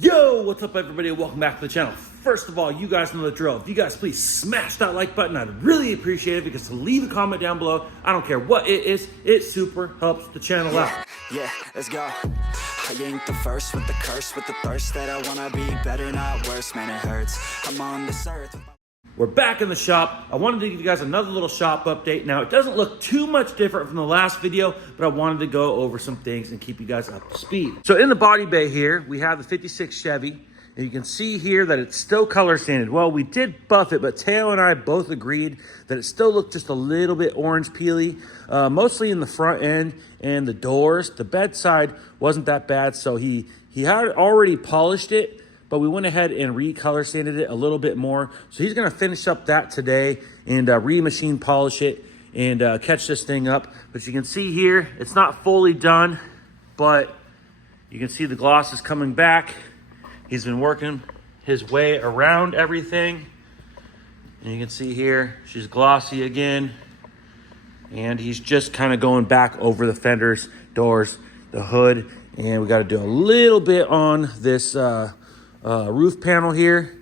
Yo, what's up everybody? Welcome back to the channel. First of all, you guys know the drill. If you guys please smash that like button, I'd really appreciate it, because to leave a comment down below, I don't care what it is, it super helps the channel out. Yeah, let's go. I ain't the first with the curse, with the thirst that I wanna be better, not worse. Man, it hurts. I'm on this earth. We're back in the shop. I wanted to give you guys another little shop update. Now, it doesn't look too much different from the last video, but I wanted to go over some things and keep you guys up to speed. So in the body bay here, we have the 56 Chevy, and you can see here that it's still color sanded. Well, we did buff it, but Teo and I both agreed that it still looked just a little bit orange peely, mostly in the front end and the doors. The bedside wasn't that bad, so he had already polished it, but we went ahead and recolor sanded it a little bit more. So he's gonna finish up that today and re-machine polish it and catch this thing up. But you can see here, it's not fully done, but you can see the gloss is coming back. He's been working his way around everything. And you can see here, she's glossy again. And he's just kind of going back over the fenders, doors, the hood. And we gotta do a little bit on this roof panel here,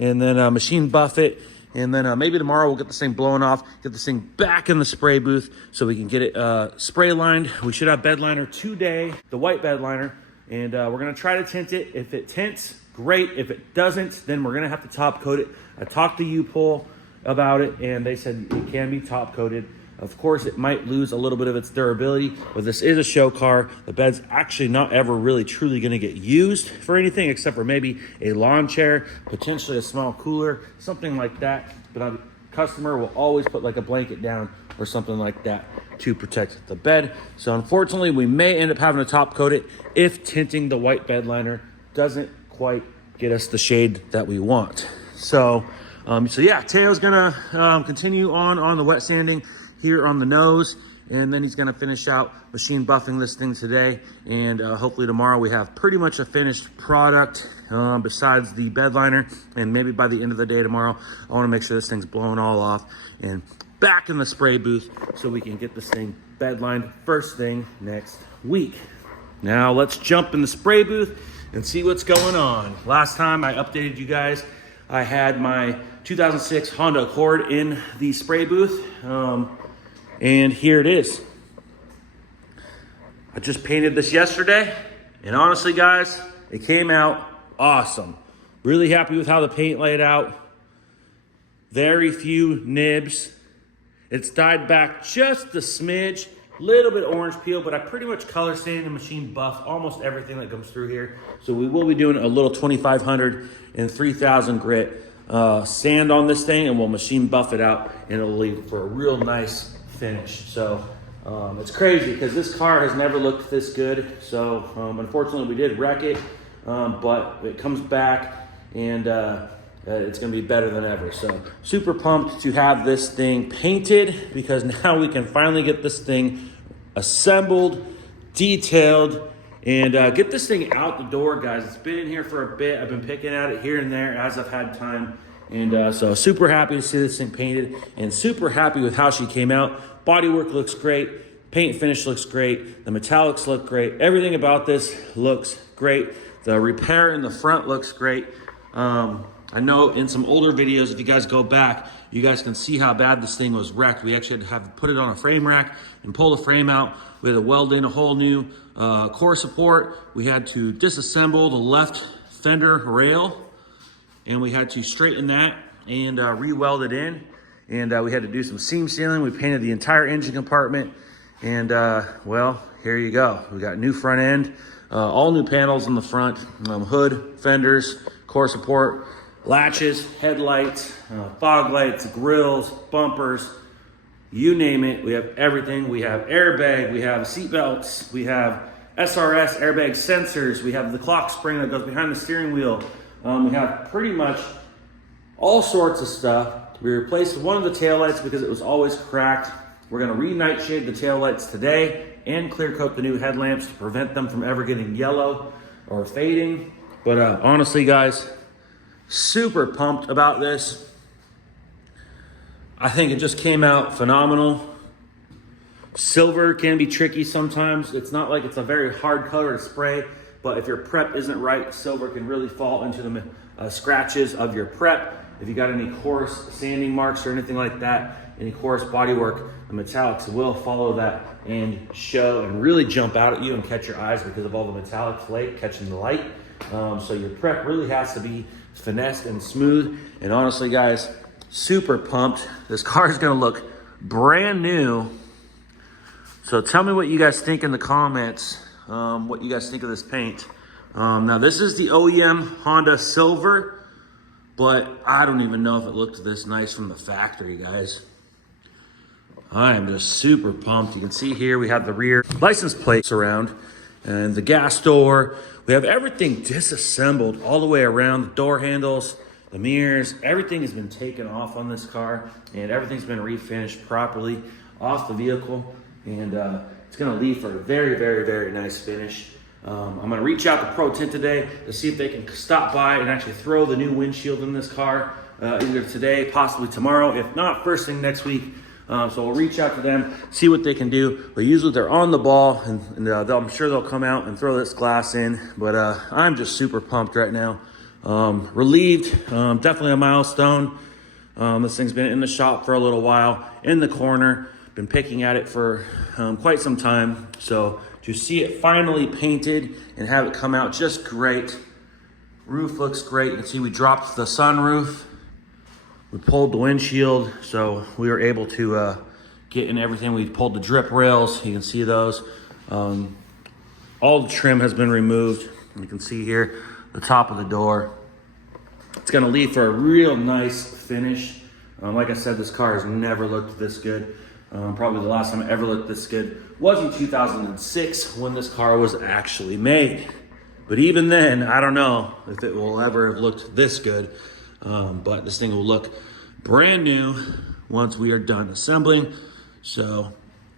and then machine buff it, and then maybe tomorrow we'll get this thing blown off, get this thing back in the spray booth so we can get it spray lined. We should have bed liner today, the white bed liner, and we're gonna try to tint it. If it tints, great. If it doesn't, then we're gonna have to top coat it. I talked to U-Pull about it, and they said it can be top coated. Of course, it might lose a little bit of its durability, but this is a show car. The bed's actually not ever really truly gonna get used for anything except for maybe a lawn chair, potentially a small cooler, something like that. But a customer will always put like a blanket down or something like that to protect the bed. So unfortunately, we may end up having to top coat it if tinting the white bed liner doesn't quite get us the shade that we want. So yeah, Teo's gonna continue on the wet sanding here on the nose, and then he's gonna finish out machine buffing this thing today, and hopefully tomorrow we have pretty much a finished product besides the bed liner. And maybe by the end of the day tomorrow, I wanna make sure this thing's blown all off and back in the spray booth so we can get this thing bed lined first thing next week. Now let's jump in the spray booth and see what's going on. Last time I updated you guys, I had my 2006 Honda Accord in the spray booth. And here it is. I just painted this yesterday, and honestly guys, it came out awesome. Really happy with how the paint laid out. Very few nibs. It's dyed back just a smidge, little bit orange peel, but I pretty much color sanded and machine buff almost everything that comes through here. So we will be doing a little 2500 and 3000 grit sand on this thing, and we'll machine buff it out, and it'll leave for a real nice finish. So it's crazy because this car has never looked this good. So unfortunately we did wreck it, but it comes back, and it's gonna be better than ever. So super pumped to have this thing painted, because now we can finally get this thing assembled, detailed, and get this thing out the door, guys. It's been in here for a bit. I've been picking at it here and there as I've had time. And so super happy to see this thing painted, and super happy with how she came out. Bodywork looks great. Paint finish looks great. The metallics look great. Everything about this looks great. The repair in the front looks great. I know in some older videos, if you guys go back, you guys can see how bad this thing was wrecked. We actually had to have put it on a frame rack and pull the frame out. We had to weld in a whole new core support. We had to disassemble the left fender rail, and we had to straighten that and re-weld it in. And we had to do some seam sealing. We painted the entire engine compartment. And well, here you go. We got new front end, all new panels in the front, hood, fenders, core support, latches, headlights, fog lights, grills, bumpers, you name it. We have everything. We have airbag, we have seat belts, we have SRS airbag sensors, we have the clock spring that goes behind the steering wheel. We have pretty much all sorts of stuff. We replaced one of the taillights because it was always cracked. We're gonna re-nightshade the taillights today and clear coat the new headlamps to prevent them from ever getting yellow or fading. But honestly guys, super pumped about this. I think it just came out phenomenal. Silver can be tricky sometimes. It's not like it's a very hard color to spray. But if your prep isn't right, silver can really fall into the scratches of your prep. If you got any coarse sanding marks or anything like that, any coarse bodywork, the metallics will follow that and show and really jump out at you and catch your eyes because of all the metallic flake catching the light. So your prep really has to be finessed and smooth. And honestly, guys, super pumped. This car is gonna look brand new. So tell me what you guys think in the comments, what you guys think of this paint. Now this is the OEM Honda Silver, but I don't even know if it looked this nice from the factory, guys. I am just super pumped. You can see here we have the rear license plates around and the gas door. We have everything disassembled all the way around, the door handles, the mirrors, everything has been taken off on this car and everything's been refinished properly off the vehicle. And it's gonna leave for a very, very, very nice finish. I'm gonna reach out to Pro Tint today to see if they can stop by and actually throw the new windshield in this car, either today, possibly tomorrow, if not first thing next week. So we'll reach out to them, see what they can do. But usually they're on the ball, and I'm sure they'll come out and throw this glass in. But I'm just super pumped right now. Relieved, definitely a milestone. This thing's been in the shop for a little while, in the corner. Been picking at it for quite some time. So to see it finally painted and have it come out just great. Roof looks great. You can see we dropped the sunroof. We pulled the windshield, so we were able to get in everything. We pulled the drip rails. You can see those. All the trim has been removed. You can see here the top of the door. It's gonna leave for a real nice finish. Like I said, this car has never looked this good. Probably the last time it ever looked this good was in 2006 when this car was actually made. But even then, I don't know if it will ever have looked this good. But this thing will look brand new once we are done assembling. So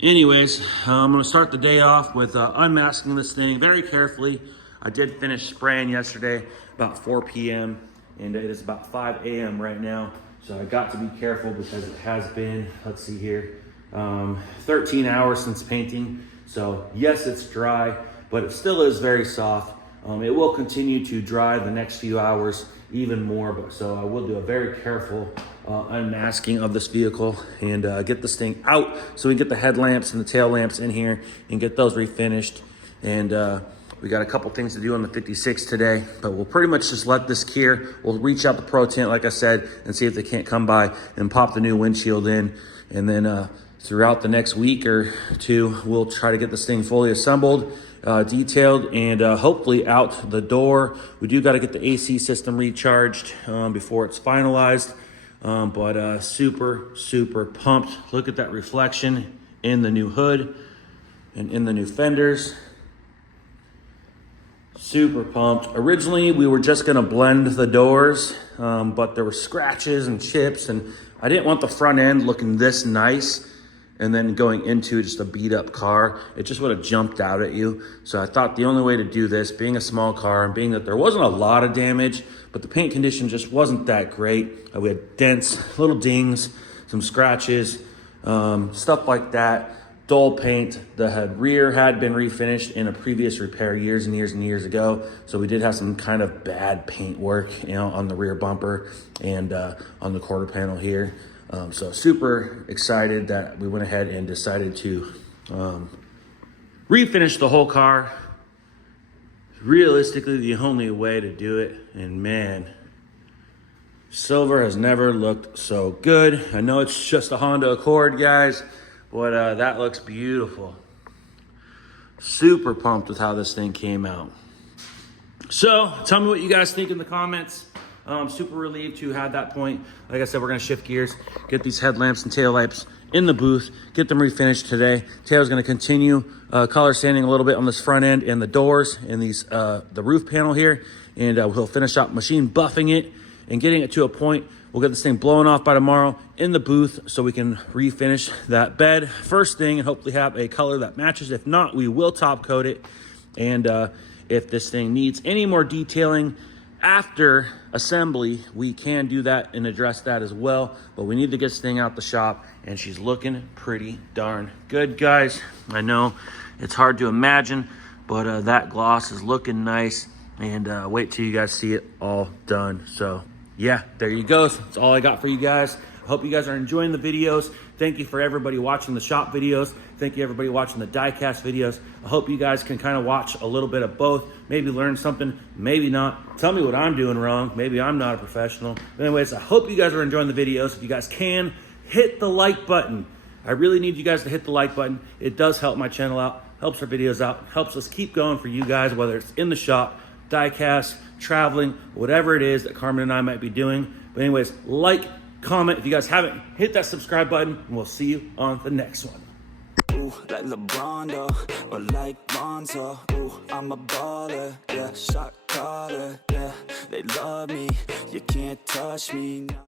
anyways, I'm gonna start the day off with unmasking this thing very carefully. I did finish spraying yesterday about 4 p.m. and it is about 5 a.m. right now. So I got to be careful because it has been, let's see here, 13 hours since painting. So yes, it's dry, but it still is very soft. It will continue to dry the next few hours even more, but so I will do a very careful unmasking of this vehicle and get this thing out so we can get the headlamps and the tail lamps in here and get those refinished. And we got a couple things to do on the 56 today, but we'll pretty much just let this cure. We'll reach out to Pro Tint, like I said, and see if they can't come by and pop the new windshield in. And then throughout the next week or two, we'll try to get this thing fully assembled, detailed, and hopefully out the door. We do got to get the AC system recharged before it's finalized, but super pumped. Look at that reflection in the new hood and in the new fenders. Super pumped. Originally, we were just gonna blend the doors, but there were scratches and chips, and I didn't want the front end looking this nice and then going into just a beat up car. It just would have jumped out at you. So I thought the only way to do this, being a small car and being that there wasn't a lot of damage, but the paint condition just wasn't that great. We had dents, little dings, some scratches, stuff like that. Dull paint. The rear had been refinished in a previous repair years and years ago. So we did have some kind of bad paint work, on the rear bumper and on the quarter panel here. So super excited that we went ahead and decided to refinish the whole car. Realistically, the only way to do it. And man, silver has never looked so good. I know it's just a Honda Accord, guys, but that looks beautiful. Super pumped with how this thing came out. So tell me what you guys think in the comments. Super relieved to have that point. Like I said, we're gonna shift gears, get these headlamps and tail lamps in the booth, get them refinished today. Taylor's gonna continue color sanding a little bit on this front end and the doors and these the roof panel here, and we'll finish up machine buffing it and getting it to a point. We'll get this thing blown off by tomorrow in the booth so we can refinish that bed first thing and hopefully have a color that matches. If not, we will top coat it. And if this thing needs any more detailing after assembly, we can do that and address that as well. But we need to get this thing out the shop, and she's looking pretty darn good, guys. I know it's hard to imagine but that gloss is looking nice, and wait till you guys see it all done. So yeah, there you go. That's all I got for you guys. I hope you guys are enjoying the videos. Thank you for everybody watching the shop videos. Thank you everybody watching the diecast videos. I hope you guys can kind of watch a little bit of both, maybe learn something, maybe not. Tell me what I'm doing wrong. Maybe I'm not a professional. But anyways, I hope you guys are enjoying the videos. If you guys can, hit the like button. I really need you guys to hit the like button. It does help my channel out, helps our videos out, helps us keep going for you guys, whether it's in the shop, diecast, traveling, whatever it is that Karmen and I might be doing. But anyways, like, comment. If you guys haven't, hit that subscribe button, and we'll see you on the next one. Ooh, like LeBron, though, or like Lonzo. Ooh, I'm a baller, yeah, shot caller, yeah. They love me, you can't touch me.